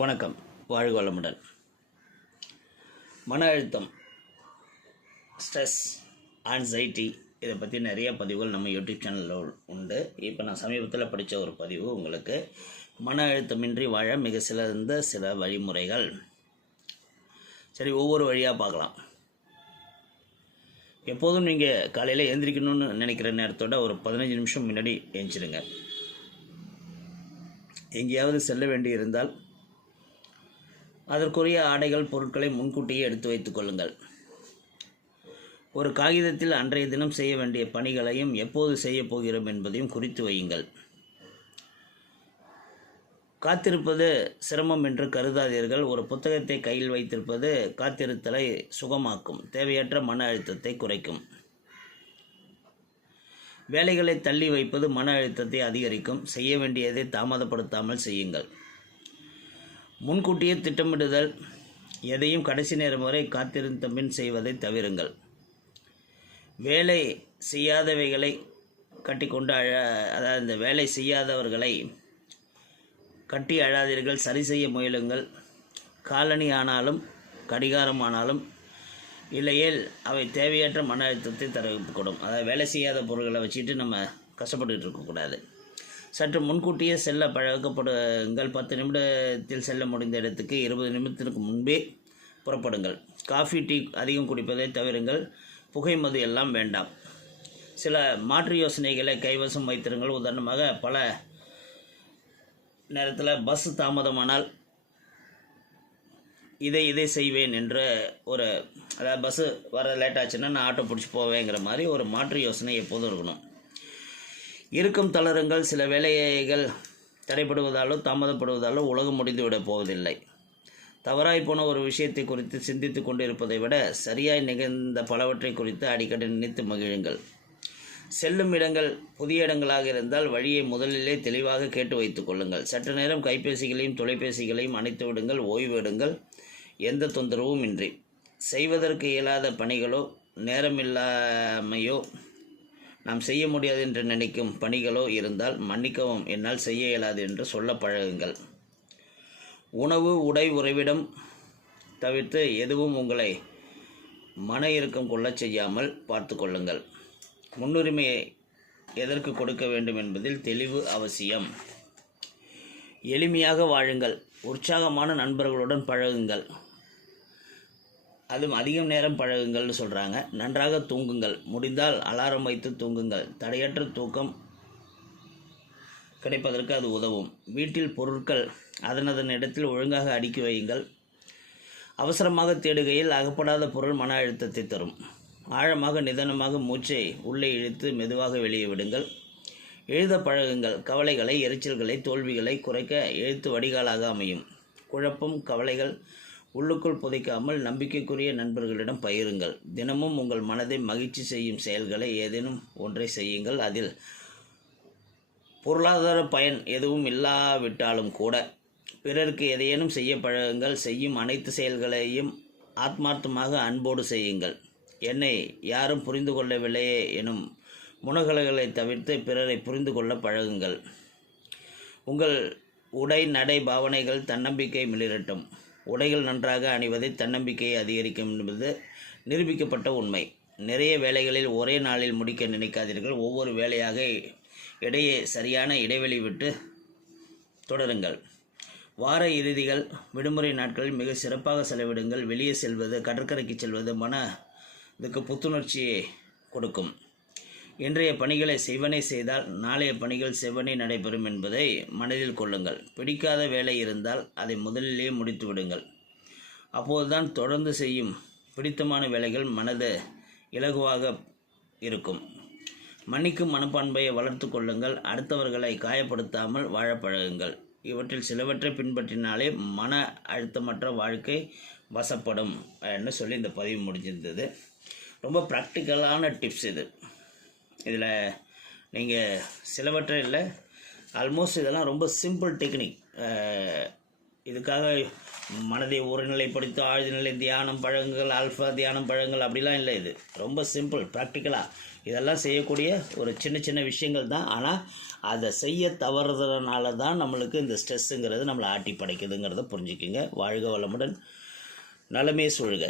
வணக்கம். வாழ்க வளமுடன். மன அழுத்தம் ஸ்ட்ரெஸ் ஆன்சைட்டி இதை பற்றி நிறைய பதிவுகள் நம்ம யூடியூப் சேனலில் உண்டு. இப்போ நான் சமீபத்தில் படித்த ஒரு பதிவு உங்களுக்கு. மன அழுத்தமின்றி வாழ மிக சிறந்த சில வழிமுறைகள். சரி ஒவ்வொரு வழியாக பார்க்கலாம். எப்போதும் நீங்கள் காலையில் எழுந்திரிக்கணும்னு நினைக்கிற நேரத்தோட ஒரு பதினஞ்சு நிமிஷம் முன்னாடி எழுந்திருங்க எங்கேயாவது செல்ல வேண்டி இருந்தால் அதற்குரிய ஆடைகள் பொருட்களை முன்கூட்டியே எடுத்து வைத்துக் கொள்ளுங்கள். ஒரு காகிதத்தில் அன்றைய தினம் செய்ய வேண்டிய பணிகளையும் எப்போது செய்யப் போகிறோம் என்பதையும் குறித்து வையுங்கள். காத்திருப்பது சிரமம் என்று கருதாதீர்கள். ஒரு புத்தகத்தை கையில் வைத்திருப்பது காத்திருத்தலை சுகமாக்கும். தேவையற்ற மன அழுத்தத்தை குறைக்கும். வேலைகளை தள்ளி வைப்பது மன அழுத்தத்தை அதிகரிக்கும். செய்ய வேண்டியதை தாமதப்படுத்தாமல் செய்யுங்கள். முன்கூட்டியே திட்டமிடுதல் எதையும் கடைசி நேரம் வரை காத்திருந்த பின் செய்வதை தவிருங்கள். வேலை செய்யாதவைகளை கட்டிக்கொண்டு அழ அதாவது இந்த வேலை செய்யாதவர்களை கட்டி அழாதீர்கள் சரி செய்ய முயலுங்கள். காலணி ஆனாலும் கடிகாரம் ஆனாலும் இல்லையேல் அவை தேவையற்ற மன அழுத்தத்தை தரக்கூடும் அதாவது வேலை செய்யாத பொருட்களை வச்சுட்டு நம்ம கஷ்டப்பட்டுட்டு இருக்கக்கூடாது சற்று முன்கூட்டியே செல்ல பழக்கப்படுங்கள். பத்து நிமிடத்தில் செல்ல முடிந்த இடத்துக்கு இருபது நிமிடத்திற்கு முன்பே புறப்படுங்கள். காஃபி டீ அதிகம் குடிப்பதை தவிருங்கள். புகை மது எல்லாம் வேண்டாம். சில மாற்று யோசனைகளை கைவசம் வைத்திருங்கள். உதாரணமாக பல நேரத்தில் பஸ் தாமதமானால் இதை இதை செய்வேன் என்ற ஒரு அதாவது பஸ்ஸு வர லேட் ஆச்சுன்னா நான் ஆட்டோ பிடிச்சி போவேங்கிற மாதிரி ஒரு மாற்று யோசனை எப்போதும் இருக்கணும். இருக்கும் தளருங்கள். சில வேலைகள் தடைப்படுவதாலோ தாமதப்படுவதாலோ உலகம் முடிந்துவிடப் போவதில்லை. தவறாய் போன ஒரு விஷயத்தை குறித்து சிந்தித்து கொண்டு இருப்பதை விட சரியாய் நிகழ்ந்த பலவற்றை குறித்து அடிக்கடி நினைத்து மகிழுங்கள். செல்லும் இடங்கள் புதிய இடங்களாக இருந்தால் வழியை முதலிலே தெளிவாக கேட்டு வைத்துக் கொள்ளுங்கள். சற்று நேரம் கைபேசிகளையும் தொலைபேசிகளையும் அணைத்து விடுங்கள். ஓய்வு எடுங்கள். எந்த தொந்தரவும் இன்றி செய்வதற்கு இயலாத பணிகளோ நேரமில்லாமையோ நாம் செய்ய முடியாது என்று நினைக்கும் பணிகளோ இருந்தால் மன்னிக்கவும் என்னால் செய்ய இயலாது என்று சொல்ல பழகுங்கள். உணவு உடை உறைவிடம் தவிர்த்து எதுவும் உங்களை மன இறுக்கம் கொள்ளச் செய்யாமல் பார்த்து கொள்ளுங்கள். முன்னுரிமையை எதற்கு கொடுக்க வேண்டும் என்பதில் தெளிவு அவசியம். எளிமையாக வாழுங்கள். உற்சாகமான நண்பர்களுடன் பழகுங்கள். அதுவும் அதிகம் நேரம் பழகுங்கள்னு சொல்கிறாங்க நன்றாக தூங்குங்கள். முடிந்தால் அலாரம் வைத்து தூங்குங்கள். தடையற்ற தூக்கம் கிடைப்பதற்கு அது உதவும். வீட்டில் பொருட்கள் அதனதன் இடத்தில் ஒழுங்காக அடுக்கி வையுங்கள். அவசரமாக தேடுகையில் அகப்படாத பொருள் மன அழுத்தத்தை தரும். ஆழமாக நிதானமாக மூச்சை உள்ளே இழுத்து மெதுவாக வெளியே விடுங்கள். எழுத பழகுங்கள். கவலைகளை எரிச்சல்களை தோல்விகளை குறைக்க எழுத்து வடிகாலாக அமையும். குழப்பம் கவலைகள் உள்ளுக்குள் புதைக்காமல் நம்பிக்கைக்குரிய நண்பர்களிடம் பயிருங்கள் தினமும் உங்கள் மனதை மகிழ்ச்சி செய்யும் செயல்களை ஏதேனும் ஒன்றை செய்யுங்கள். அதில் பொருளாதார பயன் எதுவும் இல்லாவிட்டாலும் கூட பிறருக்கு எதையேனும் செய்ய பழகுங்கள். செய்யும் அனைத்து செயல்களையும் ஆத்மார்த்தமாக அன்போடு செய்யுங்கள். என்னை யாரும் புரிந்து கொள்ளவில்லையே எனும் முனகல்களை தவிர்த்து பிறரை புரிந்து கொள்ள பழகுங்கள். உங்கள் உடை நடை பாவனைகள் தன்னம்பிக்கை மிளிரட்டும். உடைகள் நன்றாக அணிவதை தன்னம்பிக்கையை அதிகரிக்கும் என்பது நிரூபிக்கப்பட்ட உண்மை. நிறைய வேலைகளில் ஒரே நாளில் முடிக்க நினைக்காதீர்கள். ஒவ்வொரு வேலையாக இடையே சரியான இடைவெளி விட்டு தொடருங்கள். வார இறுதிகள் விடுமுறை நாட்களில் மிக சிறப்பாக செலவிடுங்கள். வெளியே செல்வது கடற்கரைக்கு செல்வது மன இதுக்கு புத்துணர்ச்சியை கொடுக்கும். இன்றைய பணிகளை செவ்வனே செய்தால் நாளைய பணிகள் செவ்வனே நடைபெறும் என்பதை மனதில் கொள்ளுங்கள். பிடிக்காத வேலை இருந்தால் அதை முதலிலேயே முடித்து விடுங்கள். அப்போதுதான் தொடர்ந்து செய்யும் பிடித்தமான வேலைகள் மனது இலகுவாக இருக்கும். மன்னிக்கும் மனப்பான்மையை வளர்த்து கொள்ளுங்கள். அடுத்தவர்களை காயப்படுத்தாமல் வாழ பழகுங்கள். இவற்றில் சிலவற்றை பின்பற்றினாலே மன அழுத்தமற்ற வாழ்க்கை வசப்படும் என்று சொல்லி இந்த பதிவு முடிஞ்சிருந்தது. ரொம்ப ப்ராக்டிக்கலான டிப்ஸ் இது. இதில் நீங்கள் சிலவற்றை இல்லை ஆல்மோஸ்ட் இதெல்லாம் ரொம்ப சிம்பிள் டெக்னிக் இதுக்காக மனதை ஒருநிலைப்படுத்தி ஆழ்நிலை தியானம் பழங்கள் ஆல்ஃபா தியானம் பழங்கள் அப்படிலாம் இல்லை இது. ரொம்ப சிம்பிள் ப்ராக்டிக்கலாக இதெல்லாம் செய்யக்கூடிய ஒரு சின்ன சின்ன விஷயங்கள் தான். ஆனால் அதை செய்ய தவறுதனால தான் நம்மளுக்கு இந்த ஸ்ட்ரெஸ்ஸுங்கிறது நம்மளை ஆட்டி படைக்குதுங்கிறத புரிஞ்சுக்கிங்க. வாழ்க வளமுடன். நலமே சூழ்க.